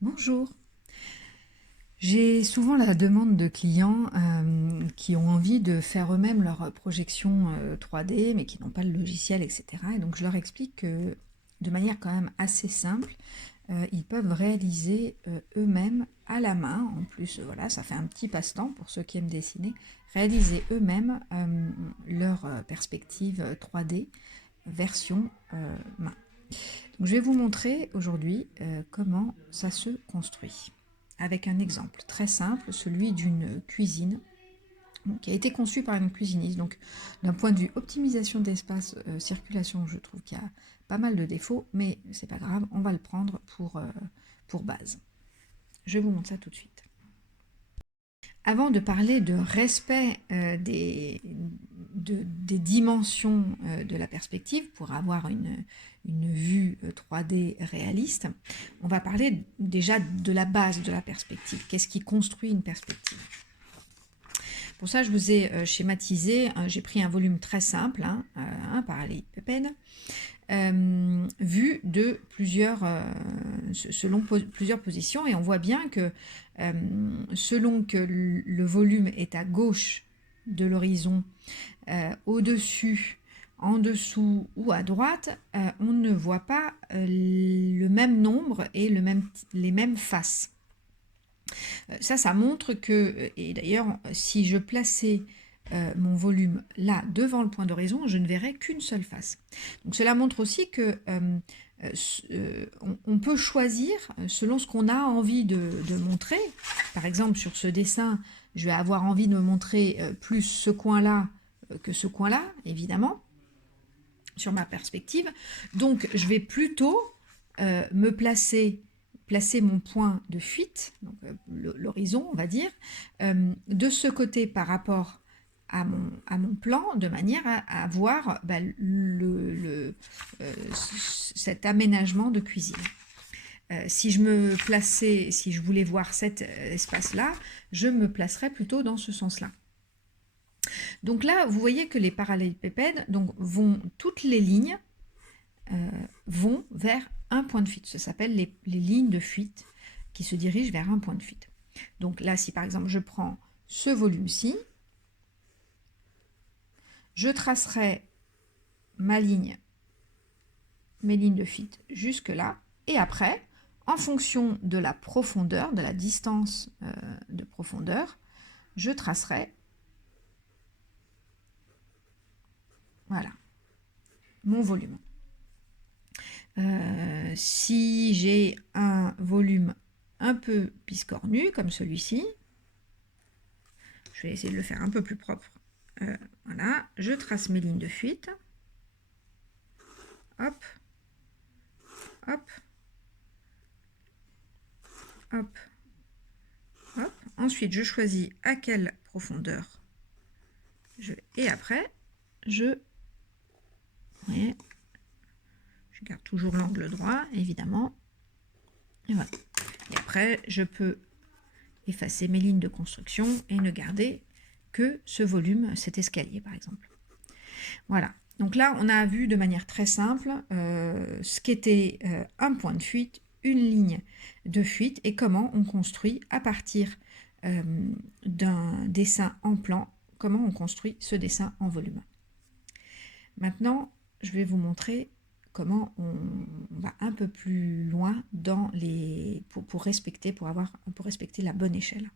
Bonjour. J'ai souvent la demande de clients qui ont envie de faire eux-mêmes leur projection 3D, mais qui n'ont pas le logiciel, etc. Et donc je leur explique que de manière quand même assez simple, ils peuvent réaliser eux-mêmes à la main. En plus, voilà, ça fait un petit passe-temps pour ceux qui aiment dessiner, réaliser eux-mêmes leur perspective 3D version main. Donc, je vais vous montrer aujourd'hui comment ça se construit. Avec un exemple très simple, celui d'une cuisine qui a été conçue par une cuisiniste. Donc d'un point de vue optimisation d'espace, circulation, je trouve qu'il y a pas mal de défauts, mais c'est pas grave, on va le prendre pour base. Je vous montre ça tout de suite. Avant de parler de respect des dimensions de la perspective pour avoir une vue 3D réaliste, on va parler déjà de la base de la perspective. Qu'est-ce qui construit une perspective? Pour ça, je vous ai schématisé, j'ai pris un volume très simple, un parallélépipède, vu de selon plusieurs positions, et on voit bien que selon que le volume est à gauche de l'horizon, au-dessus, en dessous ou à droite, on ne voit pas le même nombre et les mêmes faces. Ça montre que, et d'ailleurs, si je plaçais mon volume là, devant le point d'horizon, je ne verrais qu'une seule face. Donc cela montre aussi que on peut choisir selon ce qu'on a envie de montrer. Par exemple, sur ce dessin, je vais avoir envie de me montrer plus ce coin-là que ce coin-là, évidemment, sur ma perspective. Donc, je vais plutôt me placer mon point de fuite, donc l'horizon, on va dire, de ce côté par rapport à mon plan, de manière à avoir cet aménagement de cuisine. Si je voulais voir cet espace-là, je me placerais plutôt dans ce sens-là. Donc là, vous voyez que les parallélépipèdes, toutes les lignes vont vers un point de fuite. Ça s'appelle les lignes de fuite qui se dirigent vers un point de fuite. Donc là, si par exemple je prends ce volume-ci, je tracerai mes lignes de fuite jusque là, et après, en fonction de la profondeur, de la distance de profondeur, je tracerai, voilà, mon volume. Si j'ai un volume un peu biscornu, comme celui-ci, je vais essayer de le faire un peu plus propre. Voilà, je trace mes lignes de fuite. Hop, hop, hop, hop. Ensuite, je choisis à quelle profondeur et après, je garde toujours l'angle droit, évidemment. Et voilà. Et après, je peux effacer mes lignes de construction et ne garder que ce volume, cet escalier, par exemple. Voilà. Donc là, on a vu de manière très simple ce qu'était un point de fuite, une ligne de fuite, et comment on construit à partir d'un dessin en plan, comment on construit ce dessin en volume. Maintenant, je vais vous montrer comment on va un peu plus loin pour respecter la bonne échelle.